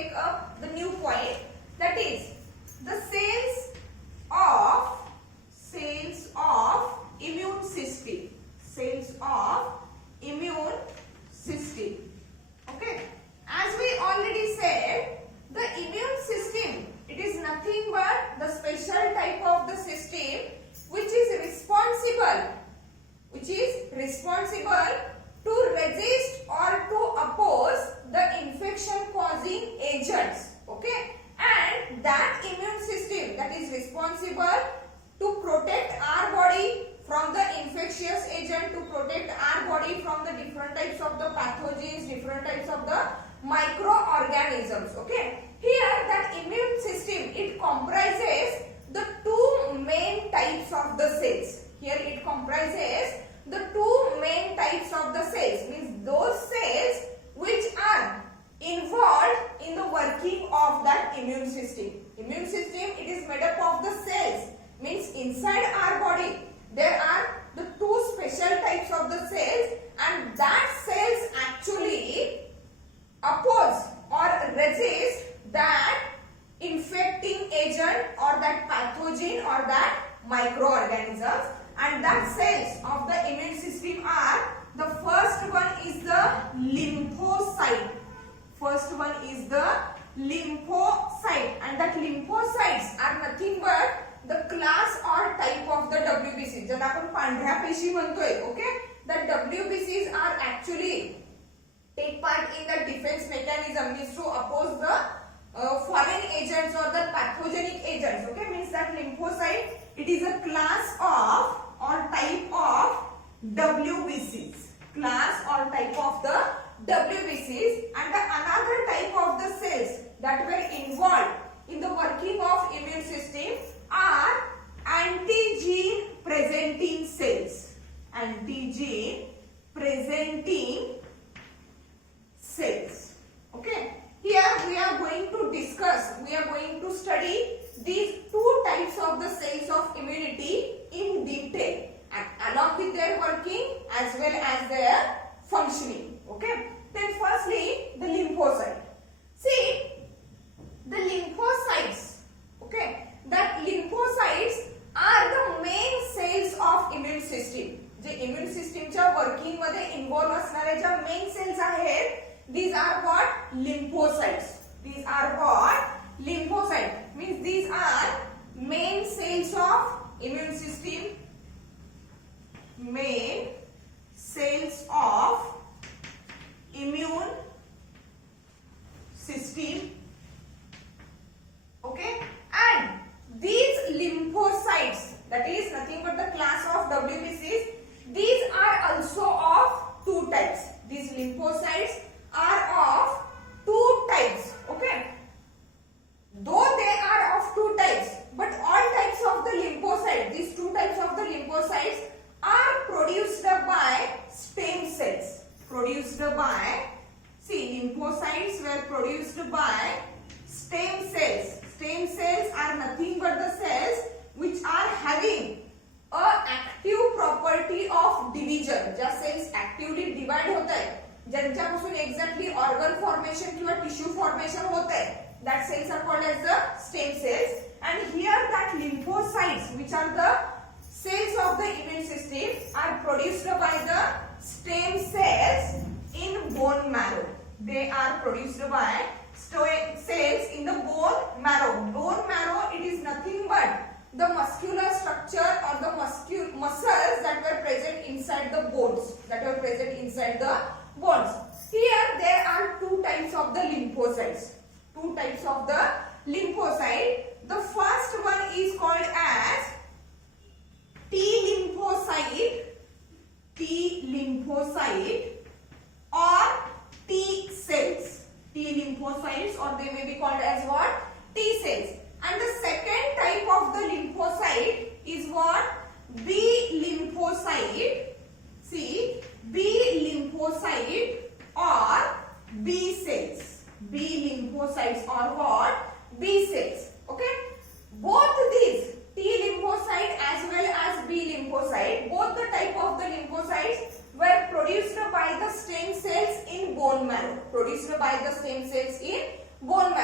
take up the new point, that is the cells of immune system. Cells of immune system. Okay. As we already said, the immune system, it is nothing but the special type of the system which is responsible to resist or to oppose the infection causing agents. Okay. And that immune system that is responsible to protect our body from the infectious agent, to protect our body from the different types of the pathogens, different types of the microorganisms. Okay. Here that immune system, it comprises the two main types of the cells. Here it comprises the two main types of the cells, means those cells which are involved in the working of that immune system. Immune system, it is made up of the cells, means inside our body there are the two special types of the cells, and that cells actually oppose or resist that infecting agent or that pathogen or that microorganisms. And that cells of the immune system are, the first one is the lymphocyte. First one is the lymphocyte, and that lymphocytes are nothing but the class or type of the WBC. ज्यांना आपण पांढऱ्या पेशी म्हणतोय, okay? That WBCs are actually take part in the defense mechanism, means to oppose the foreign agents or the pathogenic agents. Okay, means that lymphocyte, it is a class of or type of WBCs. Class or type of the WBCs, and the another type of the cells that were involved in the working of immune system are antigen presenting cells. Antigen presenting cells. Okay. Here we are going to discuss, we are going to study these two types of the cells of immunity in detail, and along with their working as well as their functioning. Okay. Then firstly, the lymphocyte. See, the lymphocytes, okay, that lymphocytes are the main cells of immune system. J immune system च्या working मध्ये involve असणाऱ्या ज्या main cells आहेत, these are what? Lymphocytes. These are what? Lymphocytes. Means these are main cells of immune system. Main cells of immune system. Okay. And these lymphocytes, that is nothing but the class of WBCs, these are also of two types. These lymphocytes are of two types. Okay. Though they are of two types, but all types of the lymphocytes, these two types of the lymphocytes are produced by stem cells. Produced by, see, lymphocytes were produced by stem cells. Stem cells are nothing but the cells which are having a active property of division. ज्या cells actively divide होत आहे, ज्यांच्यापासून exactly organ formation किंवा tissue formation होत आहे, that cells are called as the stem cells. And here that lymphocytes, which are the cells of the immune system, are produced by the stem cells in bone marrow. They are produced by cells in the bone marrow. Bone marrow, it is nothing but the muscular structure or the muscles that were present inside the bones. Here there are two types of the lymphocytes. Two types of the lymphocyte. The first one is called as T lymphocyte or T cells. T lymphocytes, or they may be called as what? T cells. And the second type of the lymphocyte is what? B lymphocyte. See, B lymphocyte or B cells. B lymphocytes or what? B cells. Okay. Both these, T lymphocyte as well as B lymphocyte, both the type of the lymphocytes were produced by the stem cells in bone marrow. Produced by the stem cells in bone marrow.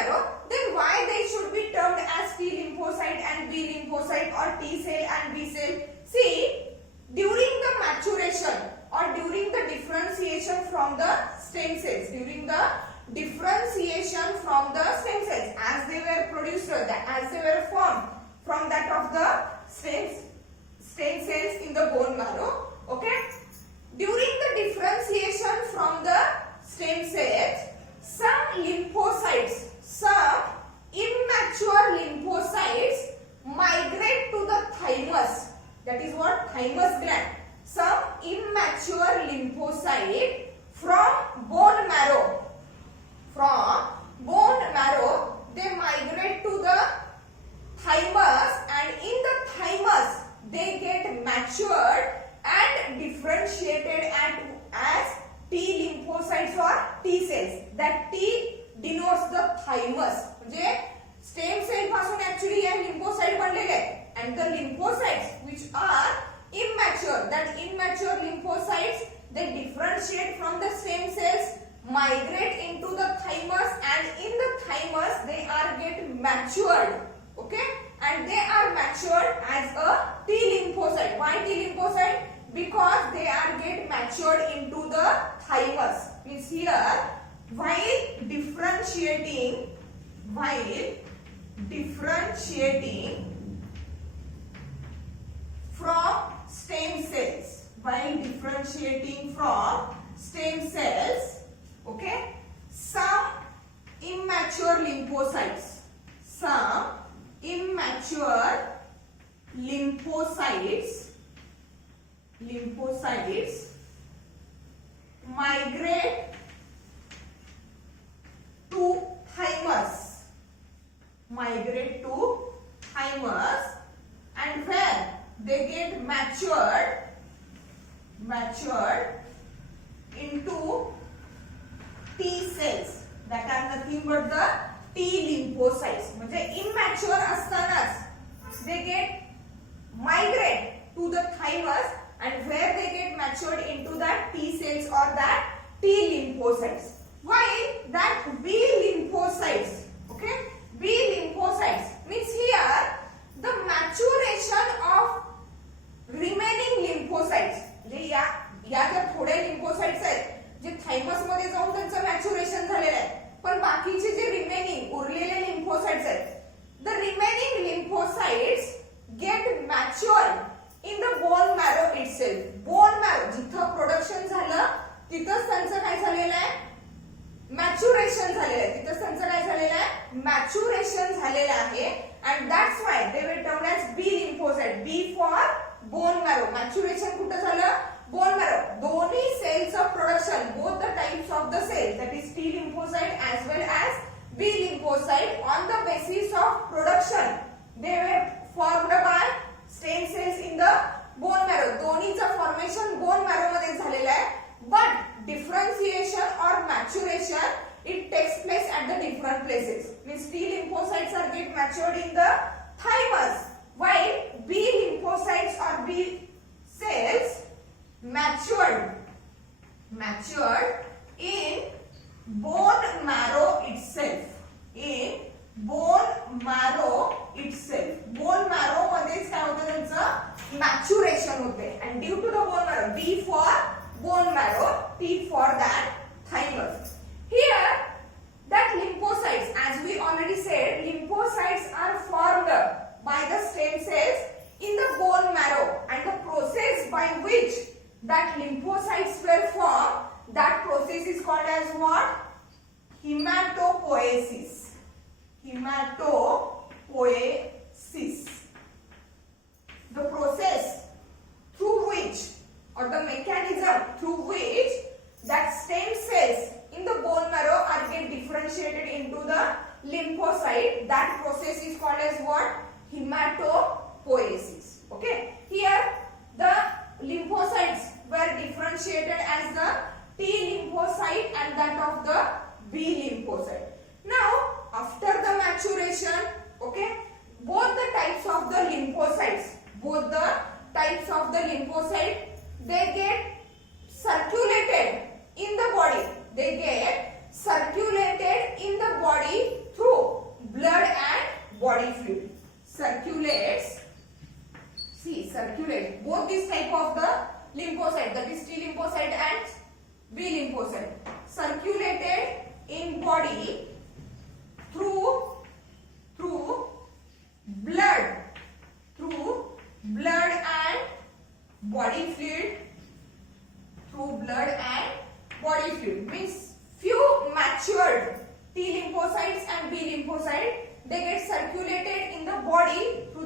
registered that as they were formed from that of the stem cells in the bone marrow. Okay. During the differentiation from the stem cells, some lymphocytes, some immature lymphocytes migrate to the thymus. That is what? Thymus gland. Some immature lymphocyte from bone marrow. From bone marrow, they migrate to the thymus, and in the thymus, they get matured and differentiated as T lymphocytes or T cells. That T denotes the thymus. म्हणजे stem cell पासून actually या lymphocyte बनलेले आहेत, and the lymphocytes which are immature, that immature lymphocytes, they differentiate from the stem cells, migrate into the thymus, and in the thymus they are get matured. Okay, and they are matured as a T lymphocyte. Why T lymphocyte? Because they are get matured into the thymus. Means here, while differentiating from stem cells, okay, some immature lymphocytes migrate to thymus, and where they get matured into T cells, that are nothing but the T lymphocytes. म्हणजे immature असतानाच they get migrate to the thymus, and where they get matured into that T cells or that T lymphocytes. While that B lymphocytes, okay, B lymphocytes means here the maturation of remaining lymphocytes. म्हणजे या ज्या थोड्या lymphocytes आहेत जे thymus मध्ये जाऊन त्यांचं maturation झालेलं आहे, पण बाकीचे जे रिमेनिंग उरलेले lymphocytes आहेत, the remaining lymphocytes get matured in the bone marrow itself. Bone marrow जिथं प्रोडक्शन झालं तिथंच त्यांचं काय झालेलं आहे, मॅच्युरेशन झालेलं आहे. तिथंच त्यांचं काय झालेलं आहे, मॅच्युरेशन झालेलं आहे. and that's why they were termed as B lymphocyte. B for bone marrow. Maturation कुठं झालं, bone marrow. दोन्ही सेलचं production, both the types of the cells, that is T lymphocyte as well as B lymphocyte, on the basis of production they were formed by stem cells in the bone marrow. दोन्हीचं formation bone marrow मध्ये झालेलं आहे, but differentiation or maturation, it takes place at the different places. Means T lymphocytes are get matured in the thymus, while B lymphocytes or B cells matured in bone marrow itself. Bone marrow मध्येच काय होतं, त्यांचं maturation होते. and due to the bone marrow, B for bone marrow, T for that thymus. Here that lymphocytes, as we already said, lymphocytes are formed by the stem cells in the bone marrow, and the process by which that lymphocytes were formed, that process is called as what? Hematopoiesis. The process through which, or the mechanism through which that stem cells in the bone marrow are get differentiated into the lymphocyte, that process is called as what? Hematopoiesis. Okay, here the lymphocytes were differentiated as the T lymphocyte and that of the B lymphocyte. Now after the maturation, okay, both the types of the lymphocytes, they get circulated in the body. They get circulated in the body through blood and body fluid. Circulate both these type of the lymphocyte, that is T lymphocyte and B lymphocyte, circulated in body through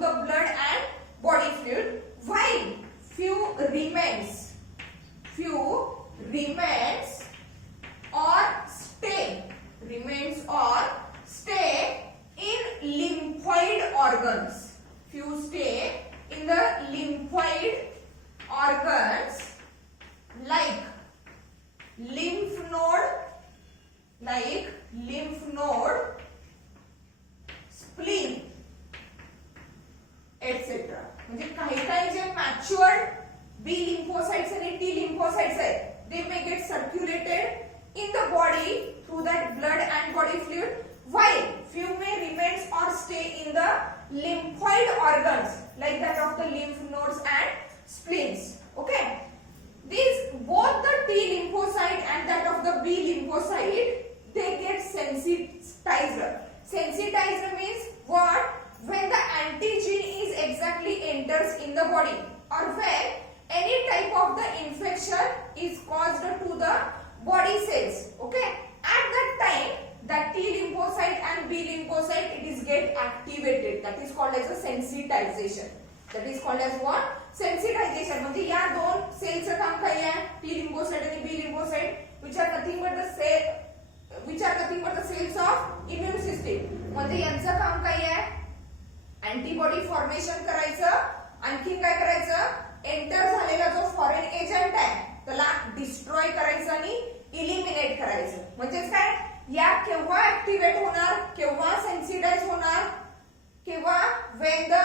the blood and body fluid, while few remains or stay in lymphoid organs. Few stay in the lymphoid organs like lymph node, spleen, etc. म्हणजे काही जे matured B lymphocytes आणि T lymphocytes आहेत, they may get circulated in the body through that blood and body fluid, while few may remain or stay in the lymphoid organs like that of the lymph nodes and spleens. Okay, these both the T lymphocyte and that of the B lymphocyte, they get sensitized. Sensitized means what? When the antigen is exactly enters in the body, or when any type of the infection is caused to the body cells. Okay, at that time that T lymphocyte and B lymphocyte, it is get activated. That is called as a sensitization. That is called as what? Sensitization. म्हणजे या दोन सेलचं काम काय आहे? T lymphocyte आणि B lymphocyte, which are nothing but the cells of immune system. म्हणजे यांचं काम काय आहे? अँटीबॉडी फॉर्मेशन करायचं, आणखी काय करायचं? एंटर झालेला जो फॉरेन एजंट आहे त्याला डिस्ट्रॉय करायचं आणि इलिमिनेट करायचं. म्हणजे काय? या केव्हा ऍक्टिव्हेट होणार, केव्हा सेन्सिटाइज होणार, केव्हा when the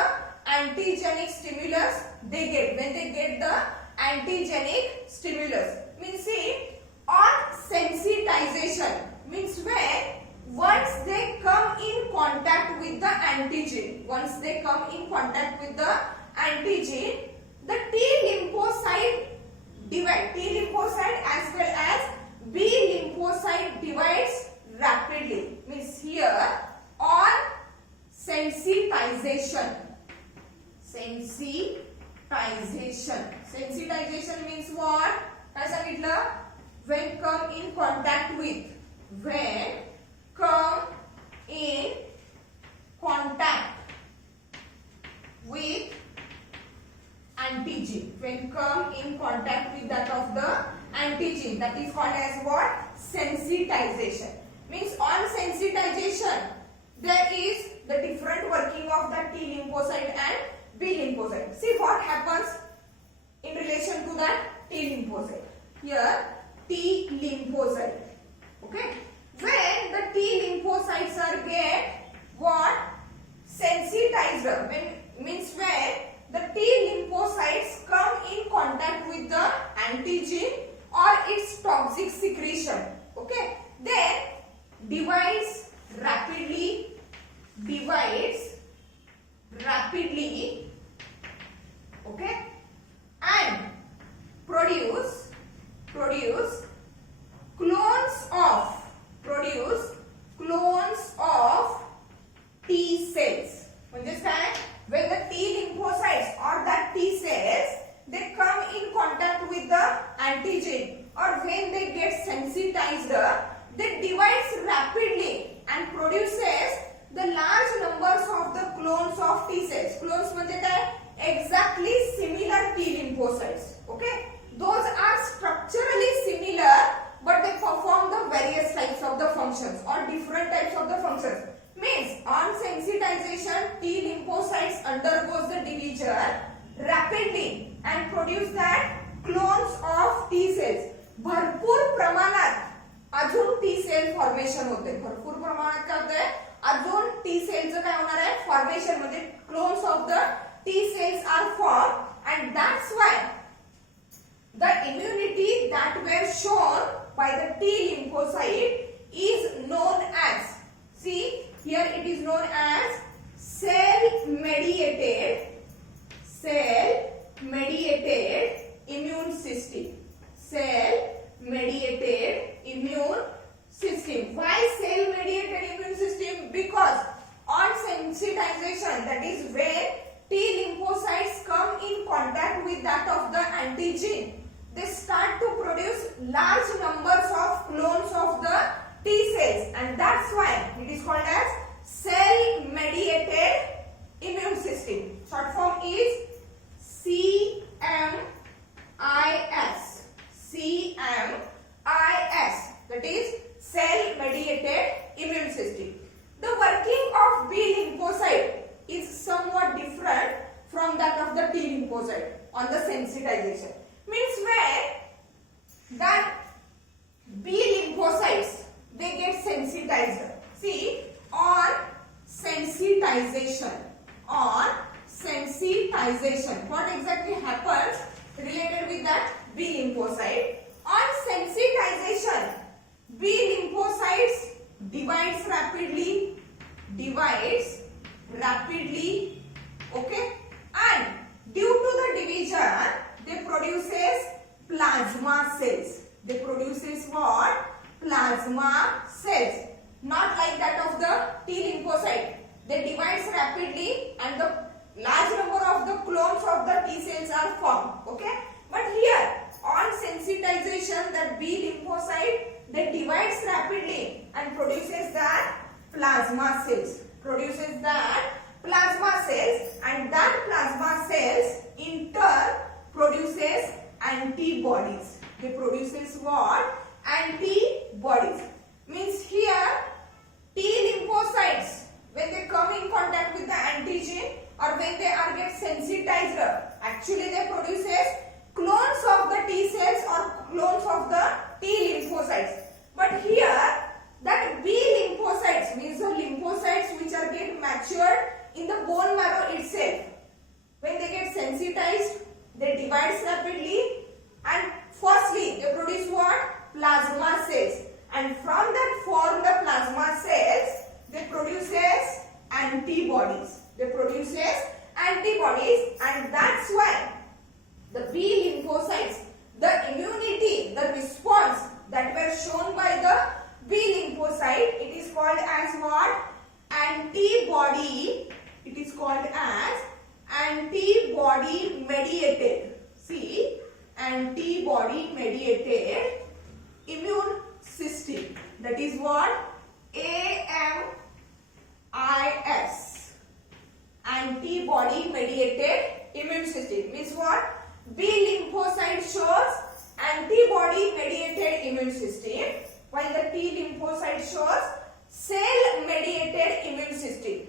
antigenic stimulus they get, when they get the antigenic stimulus. Means see, on sensitization means when once they come in contact with the antigen, once they come in contact with the antigen, the T lymphocyte divide, T lymphocyte as well as B lymphocyte divides rapidly. Means here on sensitization, sensitization means what? काय सांगितलं? When come in contact with, when come in contact with antigen, when come in contact with that of the antigen, that is called as what? Sensitization. Means on sensitization there is the different working of the T lymphocyte and B lymphocyte. See what happens in relation to that T lymphocyte. Here T lymphocyte. Okay, when the T lymphocytes are get what? Sensitized. When means when the T lymphocytes come in contact with the antigen or its toxic secretion. Okay, then divides rapidly, okay, and produce clones of T cells. म्हणजे काय? When the T lymphocytes or that T cells, they come in contact with the antigen or when they get sensitized, they divides rapidly and produces the large numbers of the clones of T cells. Clones म्हणजे काय? Exactly similar T lymphocytes. Okay, those are structurally similar but they perform the various types of the functions or different types of the functions. Means on sensitization T lymphocytes undergoes the division rapidly and produce that clones of T cells. भरपूर प्रमाणात अजून T cell formation होते. भरपूर प्रमाणात काय होते? अजून T सेलचं काय होणार आहे? फॉर्मेशन म्हणजे clones of the T cells are formed and that's why the immunity that were shown by the T lymphocyte is known as, see here it is known as cell mediated immune system. Cell mediated immune system. Why cell mediated immune system? Because on sensitization, that is when T lymphocytes come in contact with that of the antigen, they start to produce large numbers of clones of the T cells and that's why it is called as cell mediated immune system. sensitization. Means when that B lymphocytes they get sensitized. See, on sensitization, what exactly happens related with that B lymphocyte? On sensitization, B lymphocytes divides rapidly, okay, and due to the division, they produces plasma cells. They produces what? Plasma cells. Not like that of the T lymphocyte. They divides rapidly and the large number of the clones of the T cells are formed. Okay. But here on sensitization, that B lymphocyte they divides rapidly and produces that plasma cells. And that plasma cells in turn produces antibodies. They produces what? Antibodies. Means here T lymphocytes when they come in contact with the antigen or when they are get sensitized, actually they produces clones of the T cells or clones of the T lymphocytes. But here that B lymphocytes means the lymphocytes which are get matured in the bone marrow itself. When they get sensitized, they divide rapidly and firstly they produce what? Plasma cells. And from that formed plasma cells, they produces antibodies. And that's why the B lymphocytes, the immunity, the response that were shown by the B lymphocyte, it is called as what? Antibody. It is called as antibody mediated. See, antibody mediated immune system. That is what? AMIS. Antibody mediated immune system. Means what? B lymphocyte shows antibody mediated immune system, while the T lymphocyte shows cell mediated immune system.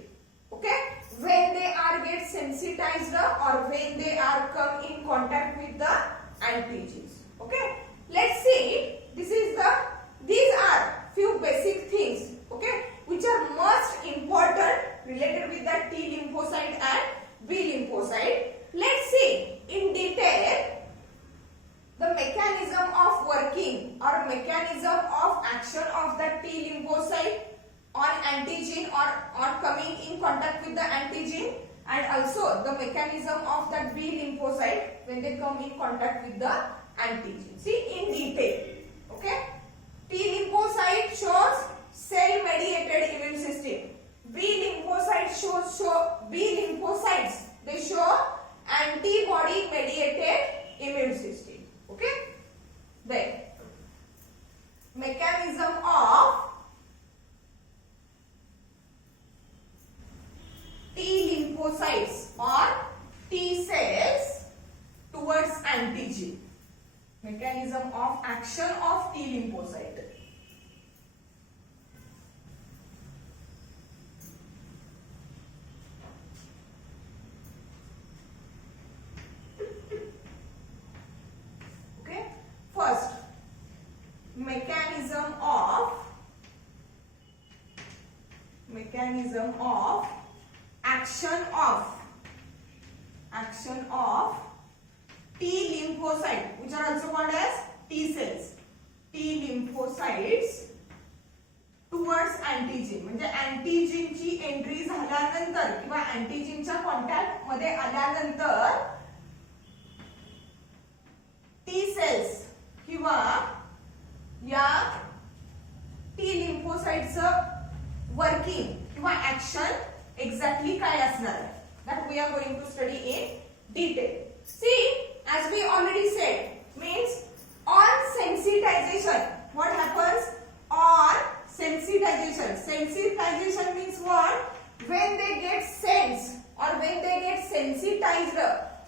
Okay? When they are get sensitized or when they are come in contact with the antigens. Okay? Let's see. These are few basic things. Okay? Which are most important related with the T lymphocyte and B lymphocyte. Let's see in detail the mechanism of working or mechanism of action of the T lymphocyte on antigen or on coming in contact with the antigen, and also the mechanism of that B lymphocyte when they come in contact with the antigen. See in detail. Okay? T lymphocyte shows cell mediated immune system. B lymphocytes they show antibody mediated immune system. Okay? Then mechanism of T lymphocytes or T cells towards antigen. Mechanism of action of T lymphocyte. Okay. First, mechanism of action of T lymphocyte, which are also called as T cells. T lymphocytes towards antigen. म्हणजे antigenची entry झाल्यानंतर किंवा antigenच्या contact मध्ये आल्यानंतर T cells किंवा या T lymphocytes working किंवा action exactly काय असणार आहे, that we are going to study in detail. See, as we already said, means on sensitization, what happens on sensitization? Sensitization means what? When they get sensed or when they get sensitized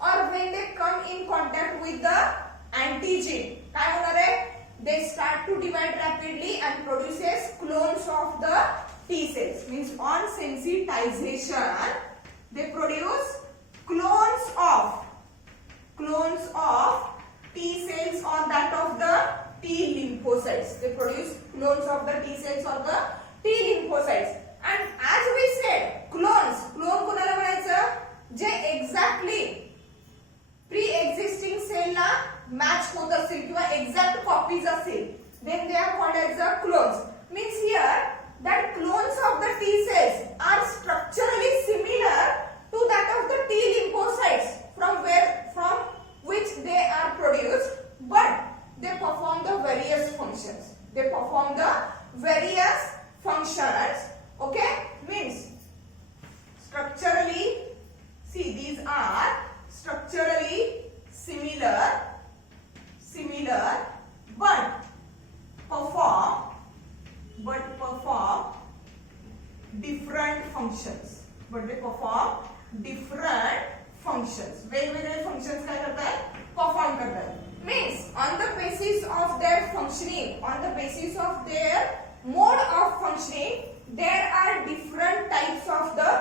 or when they come in contact with the antigen, काय होणार आहे? They start to divide rapidly and produces clones of the T cells. Means on sensitization, they produce clones of clones of T cells or that of the T lymphocytes. They produce clones of the T cells or the T lymphocytes. And as we said, clones, clone कोणाला म्हणायचं जे exactly pre existing cell ला match होत असतील किंवा exact copies असतील, then they are called as the clones. Means here that clones of the T cells are structurally similar to that of the T lymphocytes from which they are produced, but they perform the various functions. They perform the various functions. Okay, means structurally, see, these are structurally similar but perform different functions. But they perform different functions. वेगवेगळे functions काय करतात? Perform करतात. Means on the basis of their functioning, on the basis of their mode of functioning, there are different types of the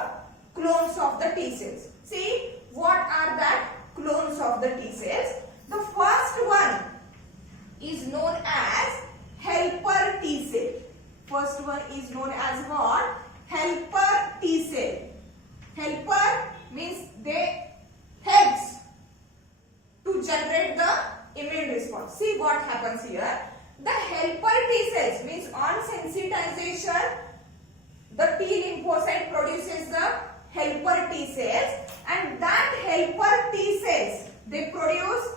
clones of the T cells. See, what are that clones of the T cells? The first one is known as helper T cell. First one is known as what? Helper T cell. Helper means they helps to generate the immune response. See what happens here. The helper T cells means on sensitization, the T lymphocyte produces the helper T cells, and that helper T cells they produce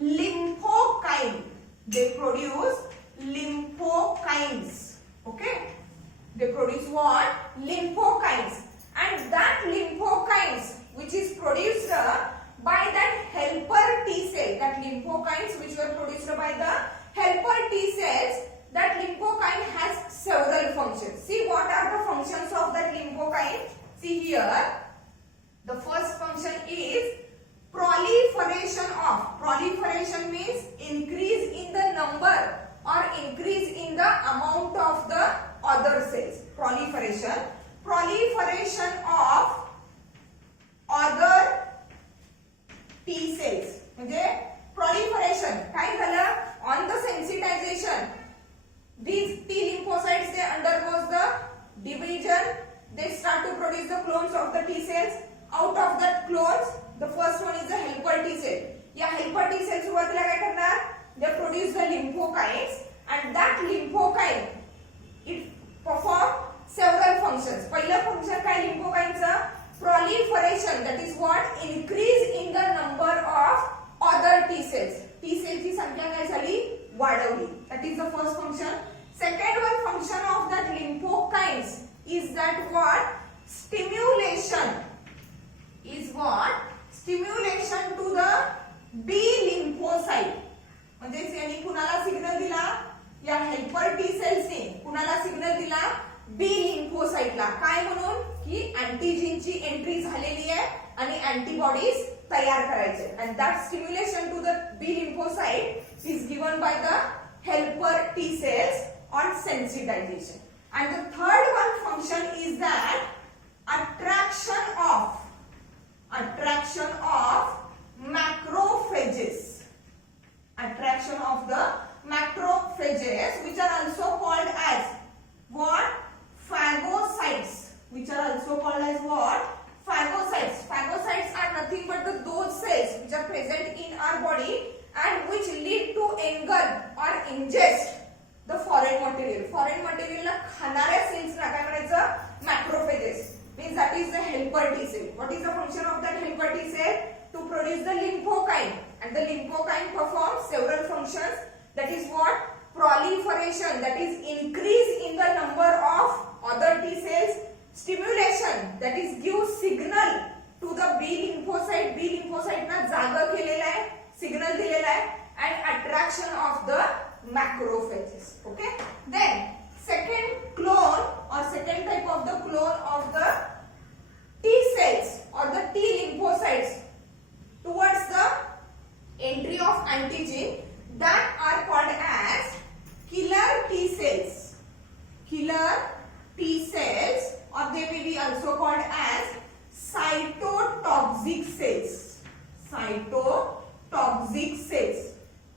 lymphokine. They produce lymphokines. Okay, they produce what? Lymphokines. And that lymphokines which is produced by that helper T cell, that lymphokines which were produced by the helper T cells, that lymphokine has several functions. See what are the functions of that lymphokine? See here, the first function is proliferation of. Proliferation means increase in the number or increase in the amount of the other cells. Proliferation of other T cells. म्हणजे proliferation काय झालं? On the sensitization, these T lymphocytes they undergoes the division. They start to produce the clones of the T cells. Out of that clones, the first one is the helper T cell. या helper T cell सुरुवातीला काय करणार? They produce the lymphokines, and that lymphokine it perform several functions. पहिलं function काय lymphokineचं? Proliferation, that is what? Increase in the number of other T cells. T cell ची संख्या काय झाली? वाढवली. That is the first function. Second one function of that lymphokines is that what? Stimulation. Is what? Stimulation to the B lymphocyte. म्हणजे यांनी कुणाला signal दिला? या हेल्पर टी सेल्सने कुणाला सिग्नल दिला? बी लिम्फोसाइटला. काय म्हणून? की अँटीजेनची एंट्री झालेली आहे आणि अँटीबॉडीज तयार करायचे. And that stimulation to the B lymphocyte is given by the helper T cells on sensitization. And the third one function is that attraction of macrophages. Attraction of the macrophages, which are also called as what? Phagocytes. Which are also called as what? Phagocytes. Phagocytes are nothing but those cells which are present in our body and which lead to engulf or ingest the foreign material. Foreign material ला खाणाऱ्या cells ना काय म्हणायचं? Macrophages. Means that is the helper T cell. What is the function of that helper T cell? To produce the lymphokine, and the lymphokine performs several functions. That is what? Proliferation, that is increase in the number of other T cells. Stimulation, that is give signal to the B lymphocyte. B lymphocyte ना जागा केलेला आहे, signal दिलेला आहे, and attraction of the macrophages. Okay. Then second clone or second type of the clone of the T cells or the T lymphocytes towards the entry of antigen, that are called as killer T cells. Killer T cells, or they may be also called as cytotoxic cells. Cytotoxic cells.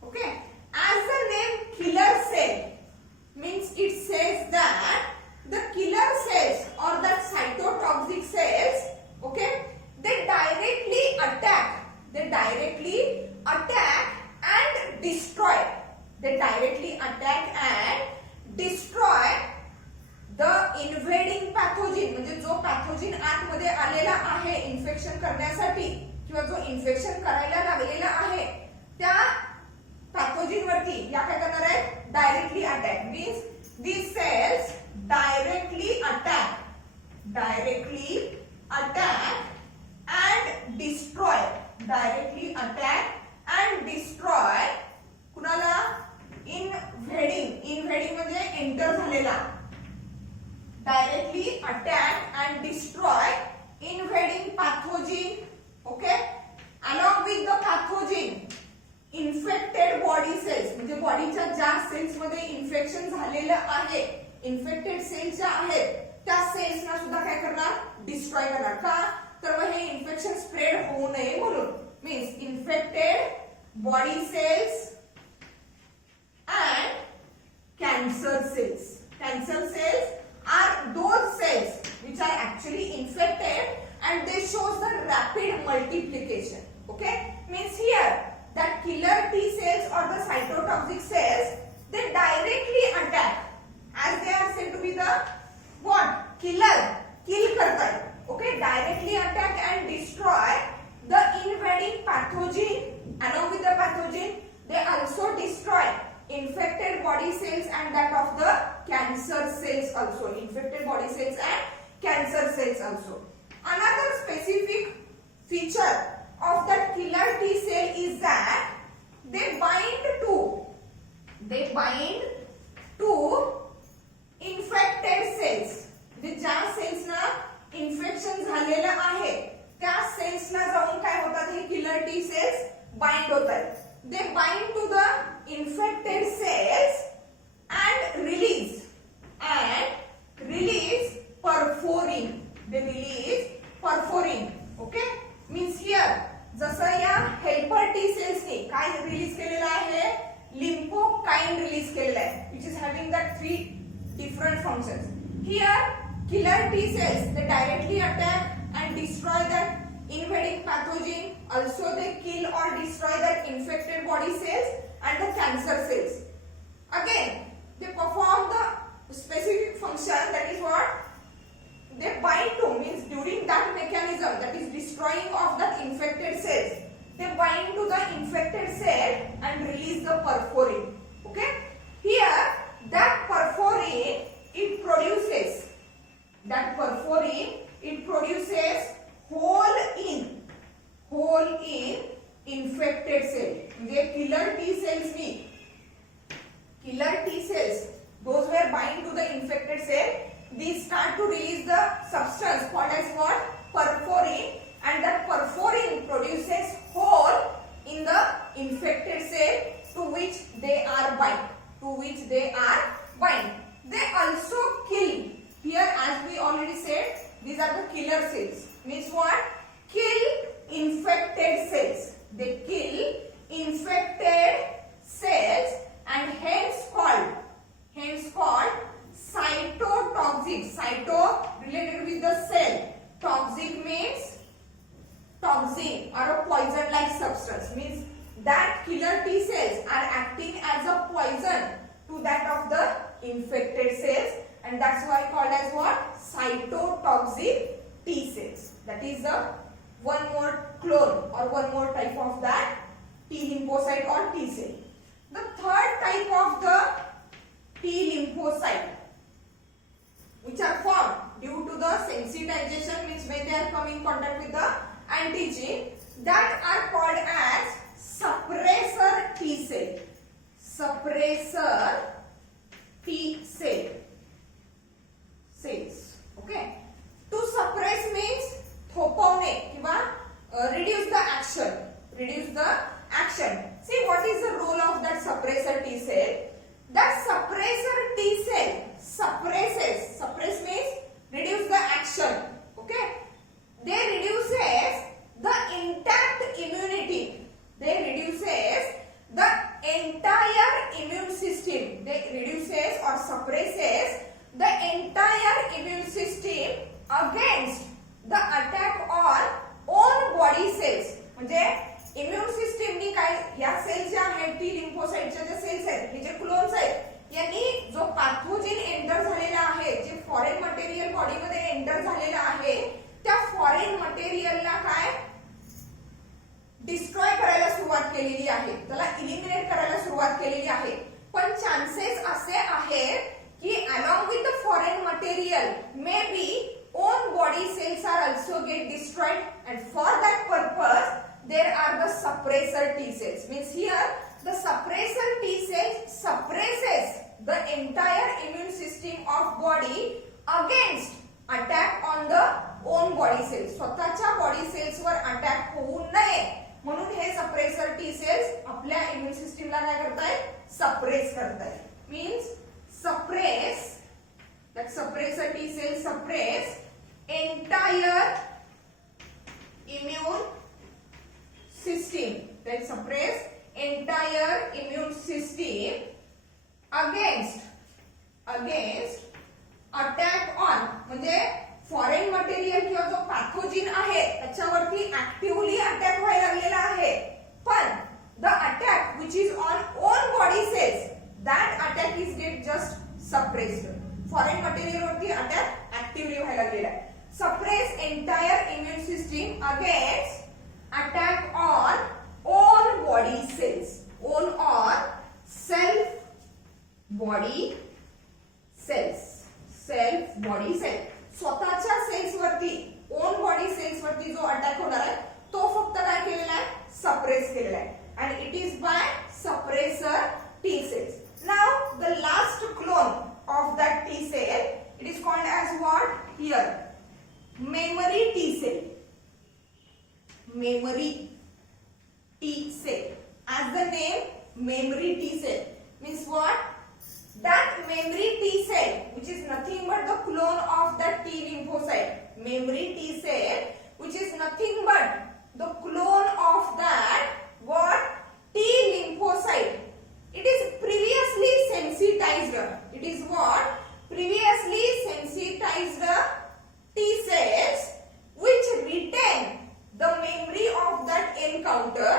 Okay. As the name killer cell means, it says that the killer cells or the cytotoxic cells, okay, they directly attack and destroy. They directly attack and destroy the invading pathogen, म्हणजे जो pathogen आतमध्ये आलेला आहे infection करण्यासाठी किंवा जो infection करायला लागलेला आहे त्या पॅथोजन वरती या काय करणार आहेत, directly attack. Means these cells directly attack and destroy. Directly attack and destroy कुणाला, invading म्हणजे एंटर झालेला. Directly attack and destroy invading pathogen. Okay, along with the pathogen, infected body cells म्हणजे बॉडीच्या ज्या सेल्स मध्ये इन्फेक्शन झालेलं आहे, infected cells ज्या आहेत त्या सेल्सना सुद्धा काय करणार, डिस्ट्रॉय करणार. का तर हे इन्फेक्शन स्प्रेड होऊ नये म्हणून. Means infected body cells and cancer cells. Cancer cells are those cells which are actually infected and they shows the rapid multiplication. Okay, means here that killer T cells or the cytotoxic cells, they directly attack as they are said to be the what, killer, kill karta hai. Okay, directly attack and destroy the invading pathogen. Along with the pathogen, they also destroy infected body cells and that of the cancer cells also. Infected body cells and cancer cells also. Another specific feature of that killer T cell is that they bind to infected cells. ज्या sales ना infection झालेलं आहे त्या sales ना जाऊन काय होतात, हे killer T cells bind होतात. They bind to the infected cells and release perforin. They release perforin. Okay, means here जसं या हेल्पर टी सेल्स ने काय रिलीज केलेलं आहे, लिम्फोकाइन रिलीज केलेलं आहे, which is having that 3 different functions. Here killer T cells, they directly attack and destroy that invading pathogen. Also they kill or destroy that infected body cells and the cancer cells. Again they perform the specific function, that is what they bind to, means during that mechanism, that is destroying of the infected cells, they bind to the infected cell and release the perforin. Okay, here that perforin it produces hole in infected cell. म्हणजे killer T cells, those were bind to the infected cell, these start to release the substance called as what, perforin, and that perforin produces hole in the infected cell to which they are bind. They also kill. Here as we already said, these are the killer cells. Means what? Kill infected cells. They kill infected cells and hence called cytotoxic. Cyto related with the cell. Toxic means toxin or a poison like substance. Means that killer T cells are acting as a poison to that of the infected cells, and that's why called as what, cytotoxic T cells. That is the one more clone or one more type of that T lymphocyte or T cell. The third type of the T lymphocyte, which are formed due to the sensitization, means when they are coming in contact with the antigen, that are called as suppressor T cell. Cells. Okay. To suppress means थोपवणे किंवा reduce the action. See what is the role of that suppressor T cell? That suppressor T cell suppress means reduce the action. Okay, they reduce material, maybe own body cells are also get destroyed, and for that purpose there are the suppressor T cells. Means here the suppressor T cells suppresses the entire immune system of body against attack on the own body cells. स्वतःच्या body cells वर attack होऊ नये म्हणून हे suppressor T cells आपल्या immune सिस्टमला काय करतायत, suppress करतायत. Means suppress, that suppressor T cells suppress entire immune system, that suppress entire immune system against attack on, म्हणजे फॉरेन मटेरियल किंवा जो पॅथोजिन आहे त्याच्यावरती ऍक्टिव्हली अटॅक व्हायला लागलेला आहे. पण the attack which is on own body cells, that attack is get just suppressed. Foreign material वरती अटॅक ऍक्टिव्हली व्हायला लागलेला आहे. Suppress entire immune system against attack on own body cells, own or self body cells, self body cell. स्वतःच्या cells वरती, own body cells वरती जो attack होणार आहे तो फक्त काय केलेला आहे, सप्रेस केलेला आहे. and it is by suppressor T cells. Now the last clone of that T cell, it is called as what? Here, memory T cell. Memory T cell. As the name, memory T cell means what? That memory T cell, which is nothing but the clone of that T lymphocyte. Memory T cell, which is nothing but the clone of that what? T lymphocyte. It is previously sensitized. It is what? Previously sensitized T cells which retain the memory of that encounter,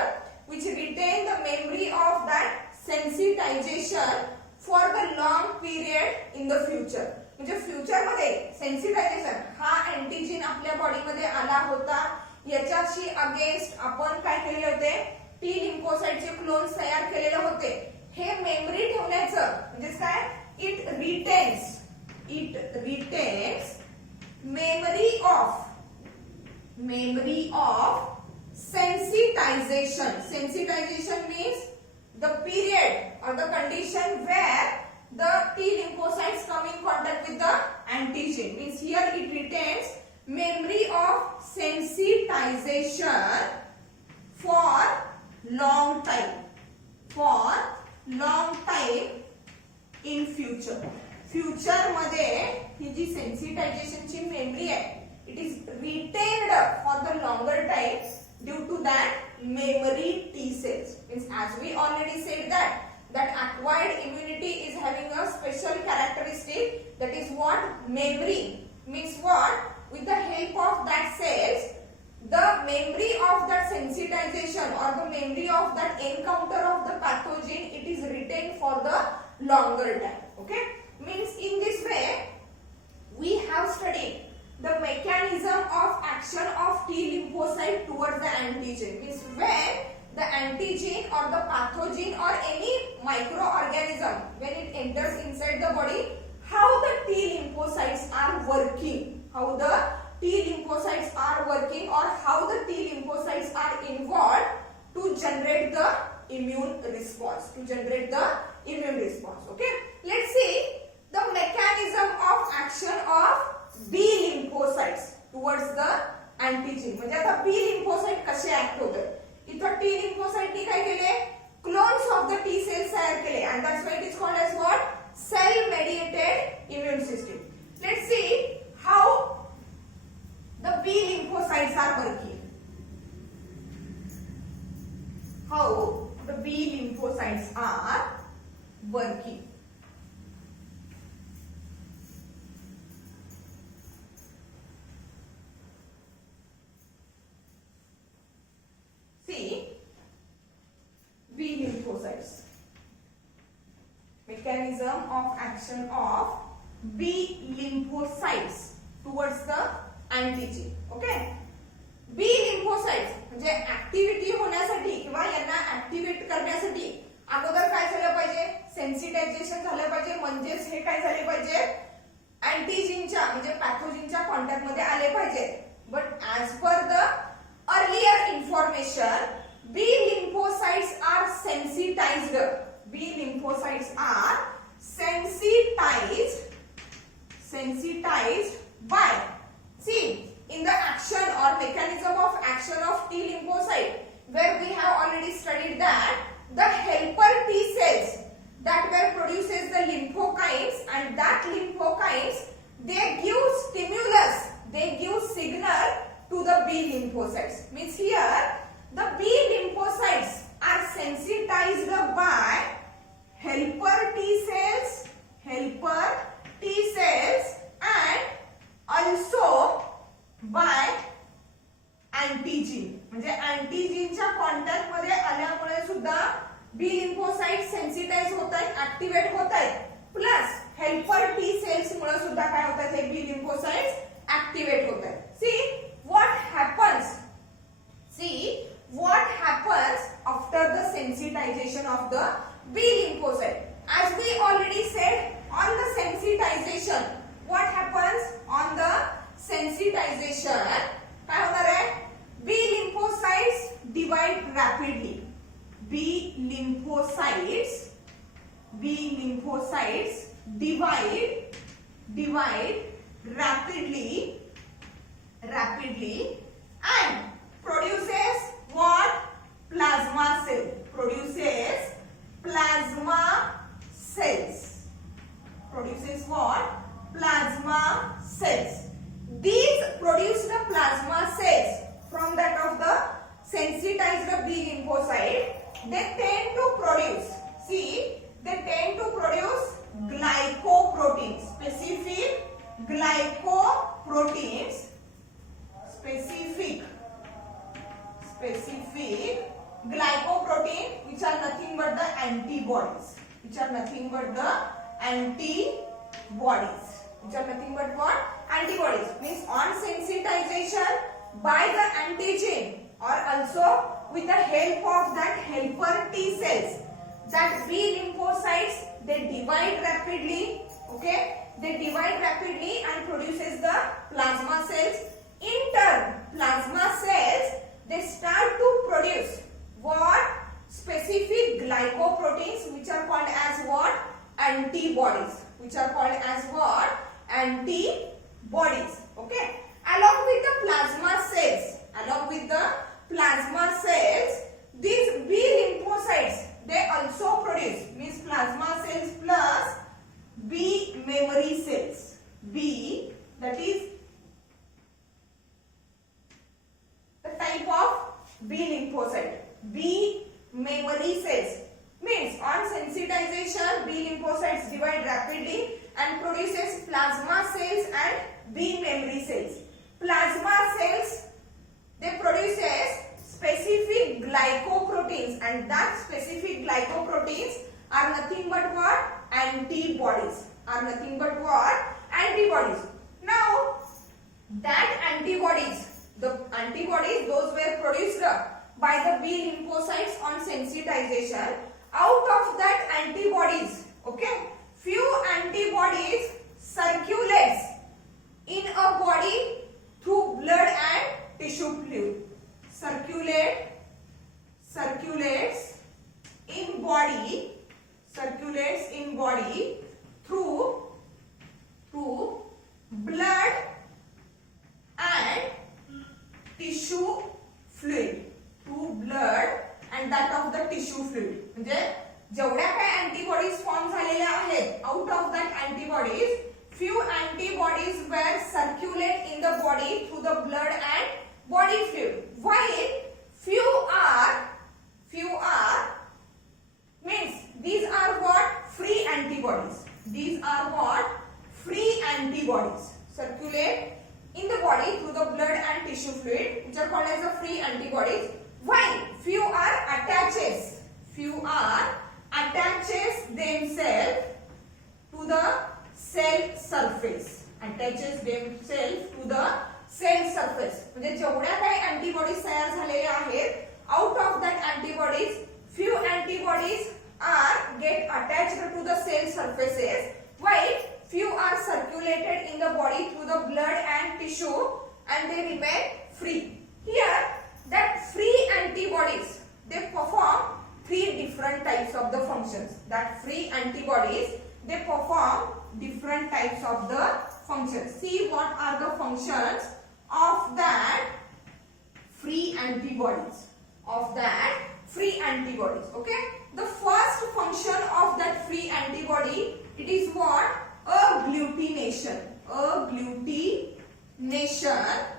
which retain the memory of that sensitization for the long period in the future. म्हणजे future मध्ये sensitisation हा antigen आपल्या body मध्ये आला होता, याच्याशी against आपण काय केलेले होते, टी लिम्फोसाइटचे क्लोन्स तयार केलेले होते. हे मेमरी ठेवण्याचं म्हणजे काय, it retains memory of sensitization. Sensitization means the period or the condition where the T lymphocytes come in contact with the antigen. Means here it retains memory of sensitization for long time. For long time in future. Future मध्ये ही जी sensitisation ची memory आहे, it is retained for the longer time due to that memory T cells. Means as we already said that acquired immunity is having a special characteristic, that is what? Memory. Means what? With the help of that cells, the memory of that sensitization or the memory of that encounter of the pathogen, it is retained for the longer time. Okay? Means in this way we have studied the mechanism of action of T lymphocyte towards the antigen. Means when the antigen or the pathogen or any microorganism, when it enters inside the body, how the T lymphocytes are working, how the T lymphocytes are working, or how the T lymphocytes are involved to generate the immune response, okay? Let's see the mechanism of action of B lymphocytes towards the antigen. म्हणजे आता B lymphocyte कसे act होतात, इथं T lymphocyte ने काय केले, clones of the T cells तयार केले, and that's why it is called as what? Cell mediated immune system. Let's see how the B lymphocytes are working. How the B lymphocytes are working. See, B lymphocytes. Mechanism of action of B lymphocytes towards the antigen. Okay? B lymphocytes म्हणजे activity होण्यासाठी किंवा यांना activate करण्यासाठी अगोदर काय झालं पाहिजे, sensitisation झालं पाहिजे. म्हणजेच हे काय झाले पाहिजे, अँटीजेनच्या म्हणजे पॅथोजेनच्या कॉन्टॅक्ट मध्ये आले पाहिजेत. But as per the earlier information B lymphocytes are sensitized. B lymphocytes are sensitized by, see, in the action or mechanism of action of T lymphocyte, where we have already studied that the helper T cells that were produces the lymphokines, and that lymphokines they give stimulus, they give signal to the B lymphocytes. Means here the B lymphocytes are sensitized by helper T cells and also by अँटीजीन. म्हणजे अँटीजीनच्या contact मध्ये आल्यामुळे सुद्धा B lymphocyte sensitise होत आहेत, activate होत आहेत. Plus helper T cells मुळे सुद्धा काय होत आहेत, हे बी लिम्फोसाइट्स ऍक्टिव्हेट होत आहेत. See what happens after the sensitisation of the B lymphocyte. As we already said, on the sensitization, what happens on the sensitization? काय होणार आहे? B lymphocytes divide rapidly. B lymphocytes divide rapidly and produces what? Plasma cell. Produces plasma cells. These produced plasma cells from that of the sensitized B lymphocyte, they tend to produce, glycoproteins, specific glycoproteins which are nothing but the antibodies. Antibodies means on sensitization by the antigen or also with the help of that helper T cells, that B lymphocytes they divide rapidly. Okay, they divide rapidly and produces the plasma cells. In turn, plasma cells they start to produce what? Specific glycoproteins which are called as what? Antibodies. Okay, along with the plasma cells, these B lymphocytes they also produce, means plasma cells plus B memory cells. B, that is the type of B lymphocyte. B memory cells means on sensitization B lymphocytes divide rapidly and produces plasma cells and B memory cells. Plasma cells they produces specific glycoproteins, and that specific glycoproteins are nothing but what? Antibodies. Now that antibodies, those were produced by the B lymphocytes on sensitization. Out of that antibodies, okay, few antibodies circulates in a body through blood and tissue fluid. Circulates in body through blood and tissue fluid. That of the tissue fluid. म्हणजे जेवढ्या काही antibodies form झालेल्या आहेत, out of that antibodies few antibodies were circulate in the body through the blood and body fluid, while few are means these are what? Free antibodies. Circulate in the body through the blood and tissue fluid, which are called as the free antibodies, while few are attaches themselves to the cell surface. म्हणजे जेवढ्या काही antibodies तयार झालेल्या आहेत, out of that antibodies few antibodies are get attached to the cell surfaces, while few are circulated in the body through the blood and tissue and they remain free. Here that free antibodies, they perform three different types of the functions. That free antibodies, they perform different types of the functions. See what are the functions of that free antibodies. Okay, the first function of that free antibody, it is what? Agglutination,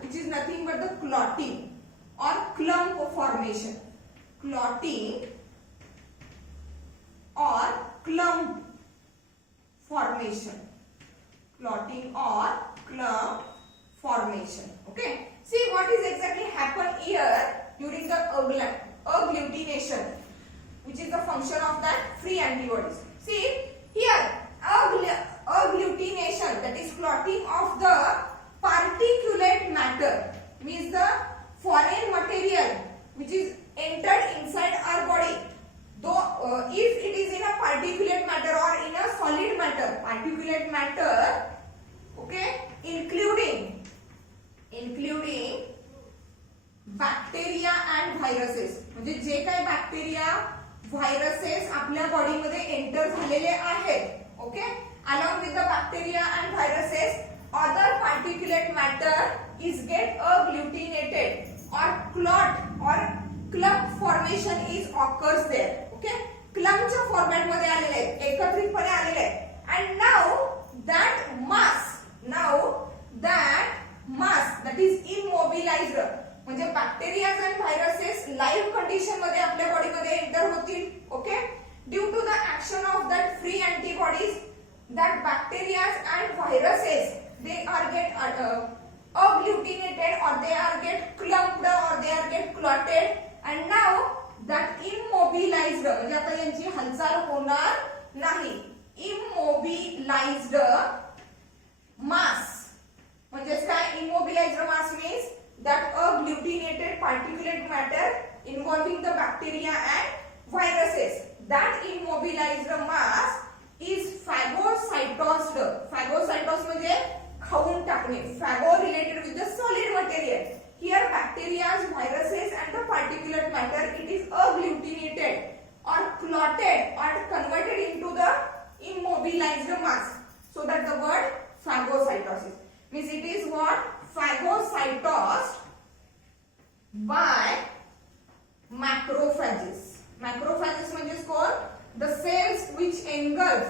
which is nothing but the clotting or clump formation. Clotting or clump formation. Okay, see what is exactly happen here during the agglutination, which is the function of that free antibodies. See here, agglutination, that is clotting of the particulate matter, means the foreign material which is entered inside our body. Though if it is in a particulate matter or in a solid matter, particulate matter, okay, including bacteria and viruses, म्हणजे जे काही bacteria viruses आपल्या body मध्ये enter झालेले आहेत, okay, along with the bacteria and viruses other particulate matter is get agglutinated और clot और clump formation is occurs there. Okay, क्लम्पच्या फॉर्मॅट मध्ये आलेले आहेत, एकत्रितपणे आलेले आहेत. And now that mass that is immobilized, म्हणजे bacteria and viruses live condition मध्ये आपल्या बॉडी मध्ये एंटर होतील. Okay, due to the action of that free antibodies, that bacteria and viruses, they are get agglutinated or they are get clumped or they are get clotted, and now that immobilized, म्हणजे आता यांची हालचाल होणार नाही, immobilized mass, म्हणजे काय? immobilized mass means that agglutinated particulate matter involving the bacteria and viruses, that immobilized mass is phagocytosed. Phagocytosed म्हणजे खाऊन टाकणे. Phago related with the solid material. Here bacteria, viruses and the particulate matter, it is agglutinated or clotted or converted into the immobilized mass. So that the word phagocytosis means it is what? Phagocytosed by macrophages. Macrophages म्हणजे कोण? The cells which engulf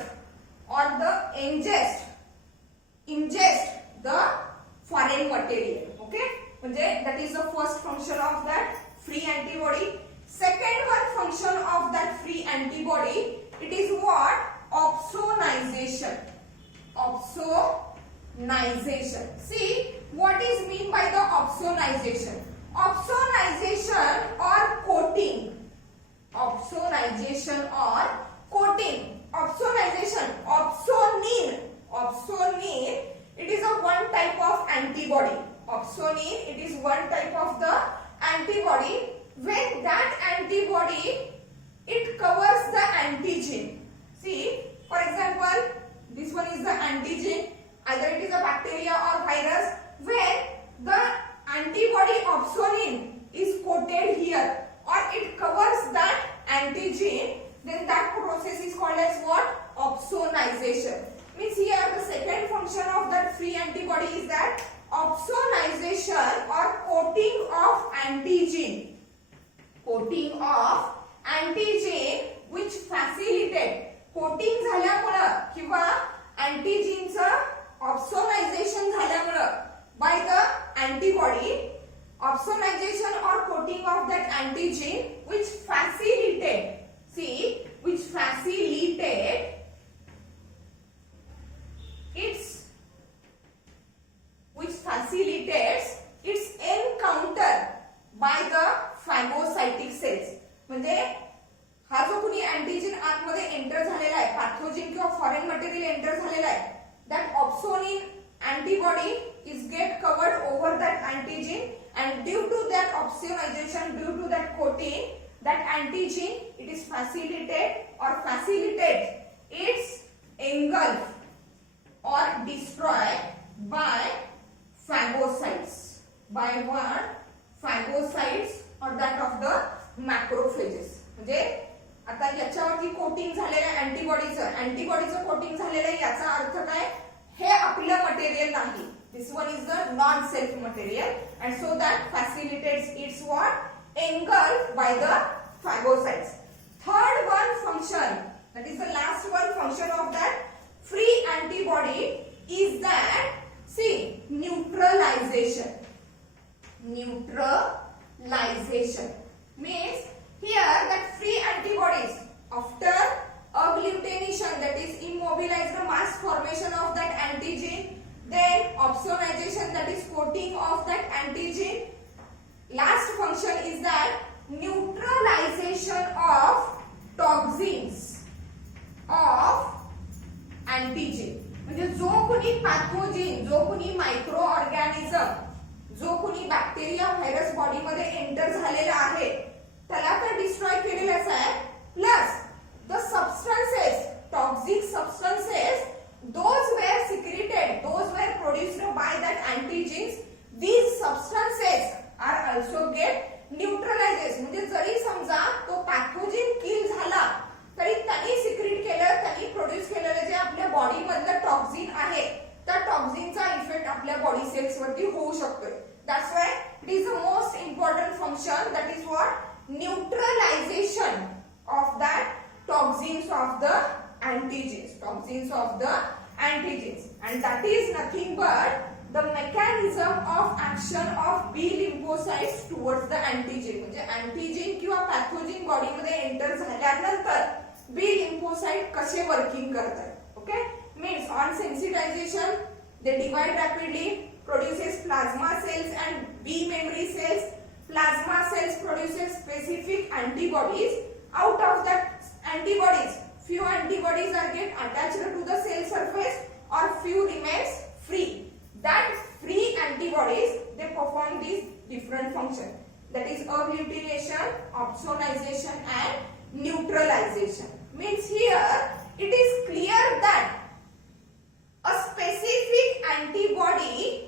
or the ingest the foreign material. Okay, म्हणजे that is the first function of that free antibody. Second one function of that free antibody, it is what? Opsonization. See what is mean by the opsonization? Opsonization or coating. Opsonization or coating. Opsonization, opsonin, it is a one type of antibody. Opsonin, it is one type of the antibody. When that antibody, it covers the antigen. See, for example, this one is the antigen, either it is a bacteria or virus. When the antibody opsonin is coated here or it covers that antigen, then that process is called as what? Opsonization. Means here the second function of that free antibody is that opsonization or coating of antigen. Coating of antigen which facilitate, coating झाल्यामुळे किंवा antigenचं opsonization झाल्यामुळे by the antibody, opsonization or coating of that antigen which facilitate, see, which facilitate its encounter by the phagocytic cells. म्हणजे हा जो कुणी antigen आतमध्ये enter झालेला आहे, पॅथोजन किंवा फॉरेन मटेरियल एंटर झालेला आहे, that opsonin antibody is get covered over that antigen, and due to that opsonization, due to that coating, that antigen, it is facilitates its engulf or destroyed by phagocytes. By what? Phagocytes or that of the macrophages. म्हणजे आता याच्यावरती coating झालेलं अँटीबॉडीचं coating झालेलं आहे, याचा अर्थ काय? हे आपलं material नाही. This one is the non-self material and so that facilitates its what? Engulfed by the phagocytes. Third one function, that is the last one function of that free antibody is that, see, neutralization. Neutralization means here that free antibodies after agglutination, that is immobilize the mass formation of that antigen, then opsonization, that is coating of that antigen. Last function is that neutralization of toxins of antigen. म्हणजे जो कुणी पॅथोजिन, जो कुणी micro organism, जो कुणी bacteria virus body मध्ये enter झालेला आहे त्याला तर डिस्ट्रॉय केलेलंच आहे, plus the substances, toxic substances, those were secreted, those were produced by that antigens, these substances are also get neutralized. म्हणजे जरी समजा तो पॅथोजिन किल झाला तरी त्यांनी सिक्रेट केलं, त्यांनी प्रोड्यूस केलेलं जे आपल्या बॉडी मधलं टॉक्सिन आहे त्या टॉक्सिनचा इफेक्ट आपल्या बॉडी सेल्स वरती होऊ शकतोय. That's why it is the most important function, that is what? Neutralization of that toxins of the antigens, and that is nothing but the mechanism of action of B lymphocytes towards the antigen. म्हणजे antigen किंवा pathogen body मध्ये enter झाल्यानंतर B lymphocyte कसे working करतात. Okay, means on sensitization they divide rapidly, produces plasma cells and B memory cells. Plasma cells produces specific antibodies. Out of that antibodies, few antibodies are get attached to the cell surface or few remains free. That free antibodies, they perform these different functions, that is agglutination, opsonization and neutralization. Means here it is clear that a specific antibody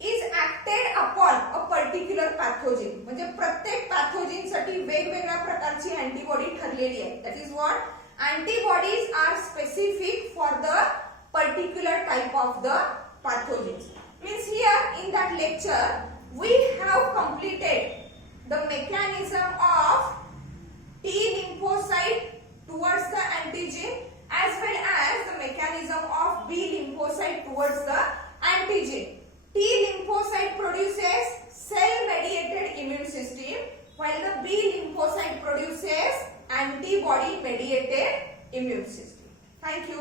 is acted upon a particular pathogen. म्हणजे प्रत्येक pathogen साठी वेगवेगळ्या प्रकारची antibody ठरलेली आहे. That is what? Antibodies are specific for the particular type of the pathogens. Means here in that lecture we have completed the mechanism of T lymphocyte towards the antigen as well as the mechanism of B lymphocyte towards the antigen. T lymphocyte produces cell mediated immune system while the B lymphocyte produces antibody mediated immune system. Thank you.